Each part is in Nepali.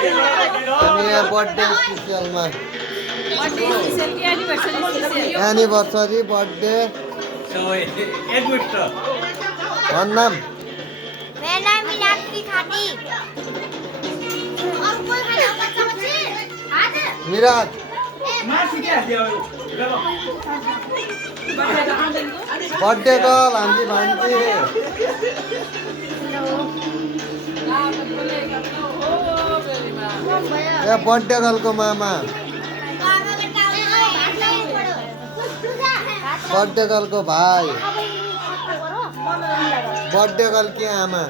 हामी यहाँ बर्थडे स्पेसलमा एनिभर्सरी बर्थडे भन्नाम मेरा नाम मीनाक्षी खाती। और कोई खाना बच्चा बच्ची? मिराज बर्थडे कल हामी भान्जी ए बर्थडे कलको मामा बर्थडे कलको भाइ बर्थडे कल के आमा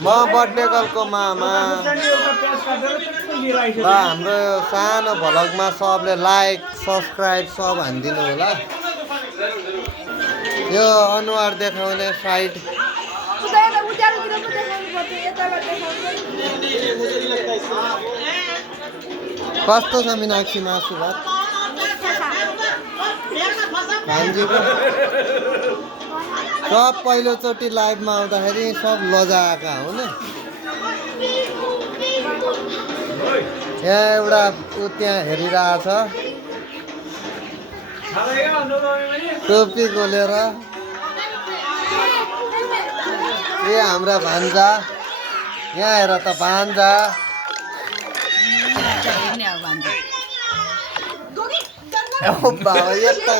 म बर्थडे कलको मामा ल हाम्रो सानो भ्लगमा सबले लाइक सब्सक्राइब सब हानिदिनु होला यो अनुहार देखाउने साइड कस्तो छ मीनाक्षी मासु भात भान्जीको सब पहिलोचोटि लाइभमा आउँदाखेरि सब लजाएका हो नि यहाँ एउटा ऊ त्यहाँ हेरिरहेछ टोपी गोलेर ए हाम्रा भान्जा यहाँ हेर त भान्जा बाबा यता